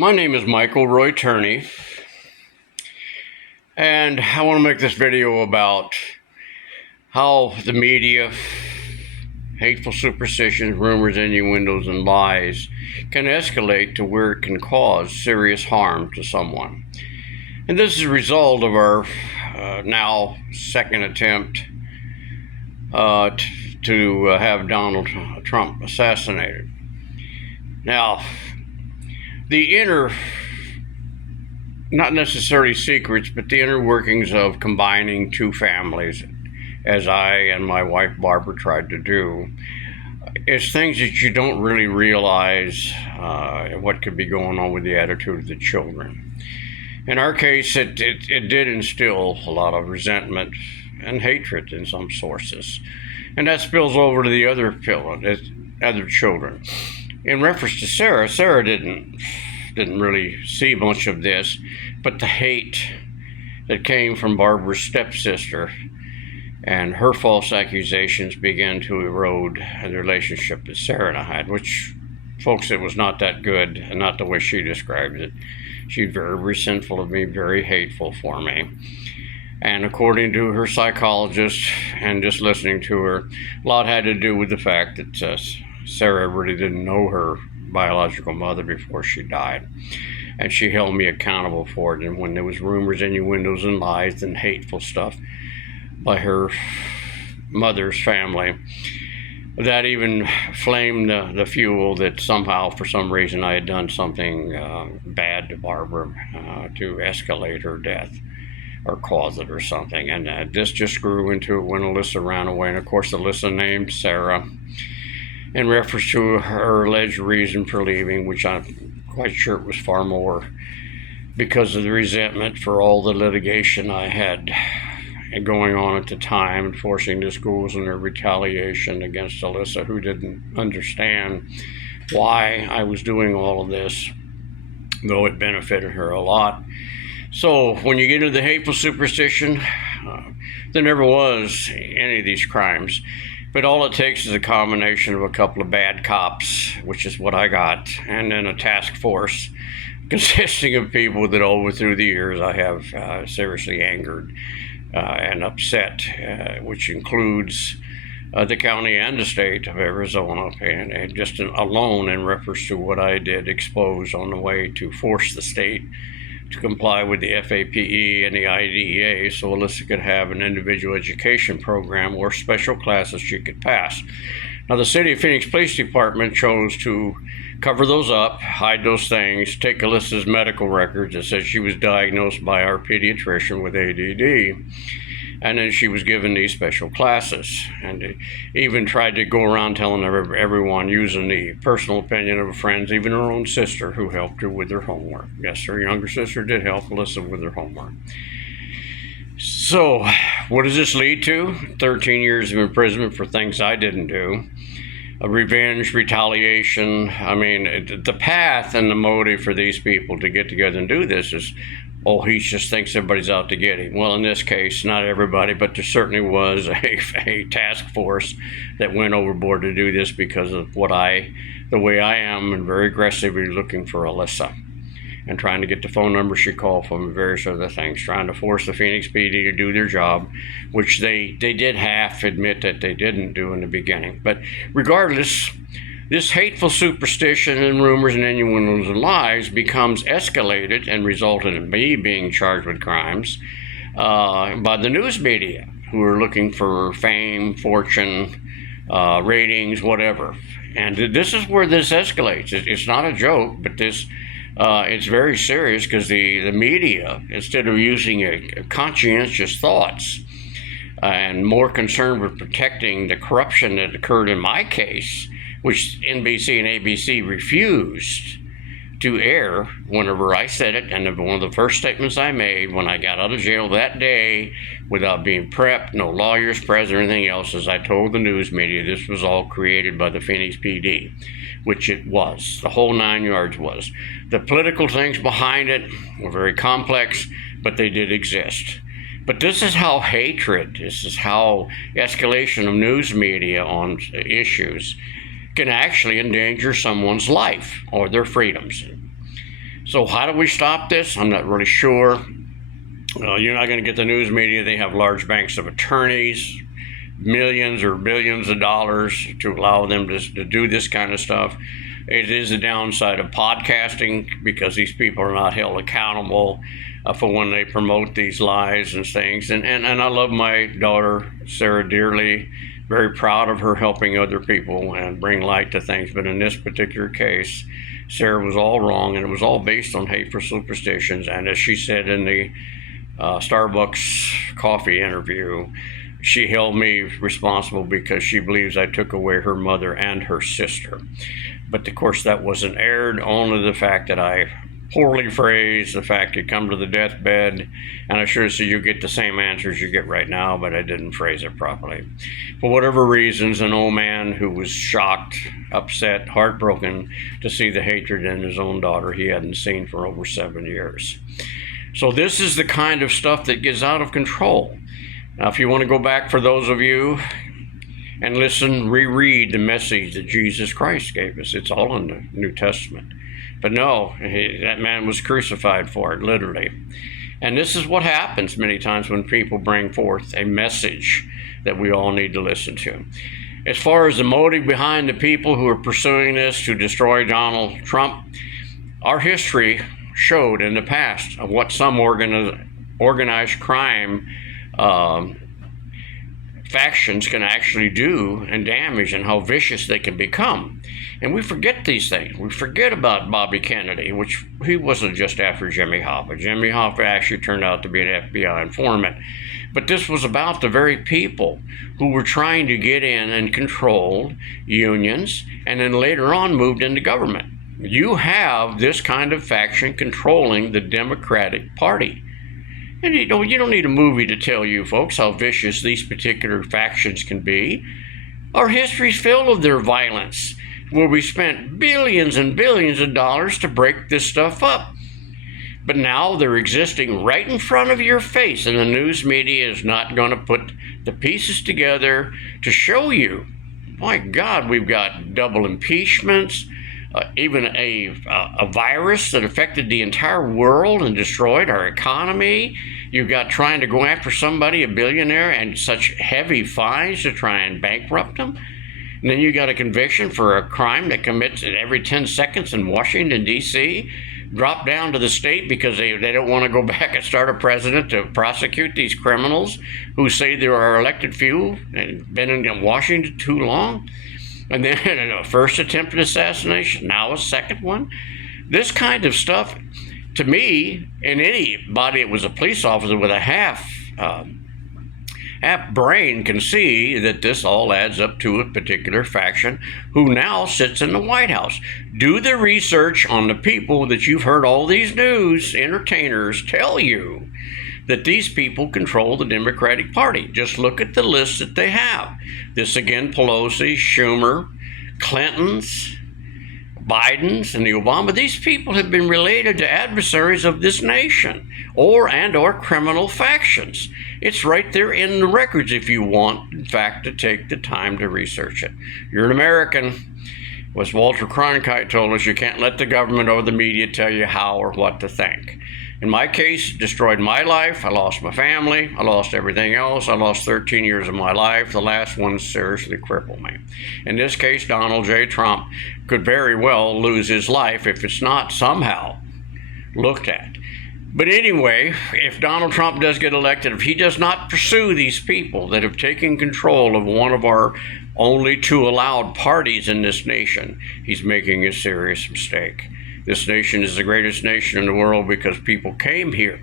My name is Michael Roy Turney, and I want to make this video about how the media, hateful superstitions, rumors, innuendos, and lies can escalate to where it can cause serious harm to someone. And this is a result of our now second attempt to have Donald Trump assassinated. Now, the inner, not necessarily secrets, but the inner workings of combining two families, as I and my wife Barbara tried to do, is things that you don't really realize what could be going on with the attitude of the children. In our case, it did instill a lot of resentment and hatred in some sources, and that spills over to the other children. In reference to Sarah didn't really see much of this, but the hate that came from Barbara's stepsister and her false accusations began to erode the relationship that Sarah and I had, which, folks, it was not that good, and not the way she described it. She's very resentful of me, very hateful for me. And according to her psychologist, and just listening to her, a lot had to do with the fact that Sarah really didn't know her biological mother before she died. And she held me accountable for it. And when there was rumors, innuendos, and lies and hateful stuff by her mother's family, that even flamed the fuel that somehow, for some reason, I had done something bad to Barbara to escalate her death or cause it or something. And this just grew into it when Alyssa ran away. And of course, Alyssa named Sarah in reference to her alleged reason for leaving, which I'm quite sure it was far more because of the resentment for all the litigation I had going on at the time, and forcing the schools in their retaliation against Alyssa, who didn't understand why I was doing all of this, though it benefited her a lot. So when you get into the hateful superstition, there never was any of these crimes. But all it takes is a combination of a couple of bad cops, which is what I got, and then a task force consisting of people that over through the years I have seriously angered and upset, which includes the county and the state of Arizona, and just alone in reference to what I did expose on the way to force the state to comply with the FAPE and the IDEA so Alyssa could have an individual education program or special classes she could pass. Now, the City of Phoenix Police Department chose to cover those up, hide those things, take Alyssa's medical records that said she was diagnosed by our pediatrician with ADD, and then she was given these special classes, and even tried to go around telling everyone, using the personal opinion of friends, even her own sister, who helped her with her homework. Yes, her younger sister did help Alyssa with her homework. So, what does this lead to? 13 years of imprisonment for things I didn't do. A revenge, retaliation. I mean, the path and the motive for these people to get together and do this is, oh, he just thinks everybody's out to get him. Well, in this case, not everybody, but there certainly was a task force that went overboard to do this because of the way I am, and very aggressively looking for Alyssa and trying to get the phone number she called from and various other things, trying to force the Phoenix PD to do their job, which they did half admit that they didn't do in the beginning. But regardless, this hateful superstition and rumors and innuendos and lies becomes escalated and resulted in me being charged with crimes by the news media, who are looking for fame, fortune, ratings, whatever. And this is where this escalates. It's not a joke, but it's very serious, because the media, instead of using a conscientious thoughts and more concerned with protecting the corruption that occurred in my case, which NBC and ABC refused to air whenever I said it, and one of the first statements I made when I got out of jail that day, without being prepped, no lawyers present or anything else, is I told the news media this was all created by the Phoenix PD, which it was. The whole 9 yards was. The political things behind it were very complex, but they did exist. But this is how this is how escalation of news media on issues can actually endanger someone's life or their freedoms. So how do we stop this? I'm not really sure. You're not going to get the news media. They have large banks of attorneys, millions or billions of dollars to allow them to do this kind of stuff. It is a downside of podcasting because these people are not held accountable for when they promote these lies and things. And I love my daughter, Sarah, dearly. Very proud of her helping other people and bring light to things. But in this particular case, Sarah was all wrong, and it was all based on hateful superstitions. And as she said in the Starbucks coffee interview, she held me responsible because she believes I took away her mother and her sister. But of course, that wasn't aired, only the fact that I poorly phrased, the fact you come to the deathbed, and I sure see you get the same answers you get right now, but I didn't phrase it properly. For whatever reasons, an old man who was shocked, upset, heartbroken to see the hatred in his own daughter he hadn't seen for over 7 years. So this is the kind of stuff that gets out of control. Now, if you want to go back, for those of you, and listen, reread the message that Jesus Christ gave us. It's all in the New Testament. But no, that man was crucified for it, literally. And this is what happens many times when people bring forth a message that we all need to listen to. As far as the motive behind the people who are pursuing this to destroy Donald Trump, our history showed in the past of what some organized crime factions can actually do and damage, and how vicious they can become. And we forget these things. We forget about Bobby Kennedy, which he wasn't just after Jimmy Hoffa. Jimmy Hoffa actually turned out to be an FBI informant. But this was about the very people who were trying to get in and control unions, and then later on moved into government. You have this kind of faction controlling the Democratic Party. And you don't need a movie to tell you folks how vicious these particular factions can be. Our history's filled with their violence, where we spent billions and billions of dollars to break this stuff up. But now they're existing right in front of your face, and the news media is not going to put the pieces together to show you. My God, we've got double impeachments, even a virus that affected the entire world and destroyed our economy. You've got trying to go after somebody, a billionaire, and such heavy fines to try and bankrupt them. And then you got a conviction for a crime that commits every 10 seconds in Washington, D.C., drop down to the state because they don't want to go back and start a president to prosecute these criminals who say they are elected few and been in Washington too long. And then a first attempted assassination, now a second one. This kind of stuff, to me, in anybody that was a police officer with a half brain can see that this all adds up to a particular faction who now sits in the White House. Do the research on the people that you've heard all these news entertainers tell you that these people control the Democratic Party. Just look at the list that they have. This again, Pelosi, Schumer, Clinton's, Biden's, and the Obama. These people have been related to adversaries of this nation or criminal factions. It's right there in the records if you want, in fact, to take the time to research it. You're an American. As Walter Cronkite told us, you can't let the government or the media tell you how or what to think. In my case, it destroyed my life. I lost my family. I lost everything else. I lost 13 years of my life. The last one seriously crippled me. In this case, Donald J. Trump could very well lose his life if it's not somehow looked at. But anyway, if Donald Trump does get elected, if he does not pursue these people that have taken control of one of our only two allowed parties in this nation, he's making a serious mistake. This nation is the greatest nation in the world because people came here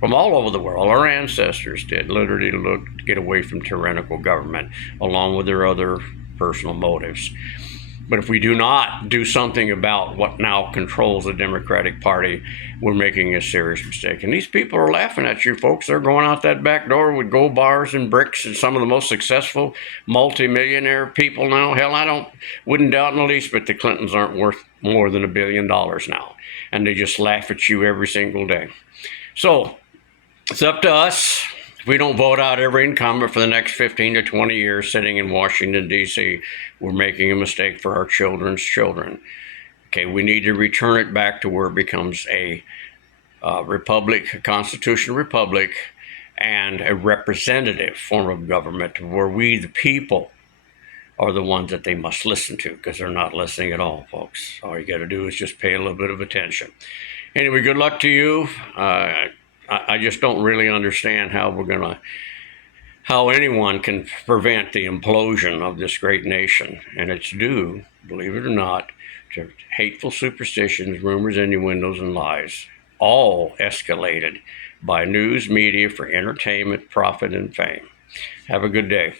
from all over the world. Our ancestors did, literally to get away from tyrannical government, along with their other personal motives. But if we do not do something about what now controls the Democratic Party, we're making a serious mistake. And these people are laughing at you, folks. They're going out that back door with gold bars and bricks, and some of the most successful multimillionaire people now. Hell, wouldn't doubt in the least, but the Clintons aren't worth more than $1 billion now. And they just laugh at you every single day. So it's up to us. If we don't vote out every incumbent for the next 15 to 20 years sitting in Washington, D.C., we're making a mistake for our children's children. Okay, we need to return it back to where it becomes a republic, a constitutional republic, and a representative form of government where we, the people, are the ones that they must listen to, because they're not listening at all, folks. All you got to do is just pay a little bit of attention. Anyway, good luck to you. I just don't really understand how anyone can prevent the implosion of this great nation. And it's due, believe it or not, to hateful superstitions, rumors, innuendos, and lies, all escalated by news media for entertainment, profit, and fame. Have a good day.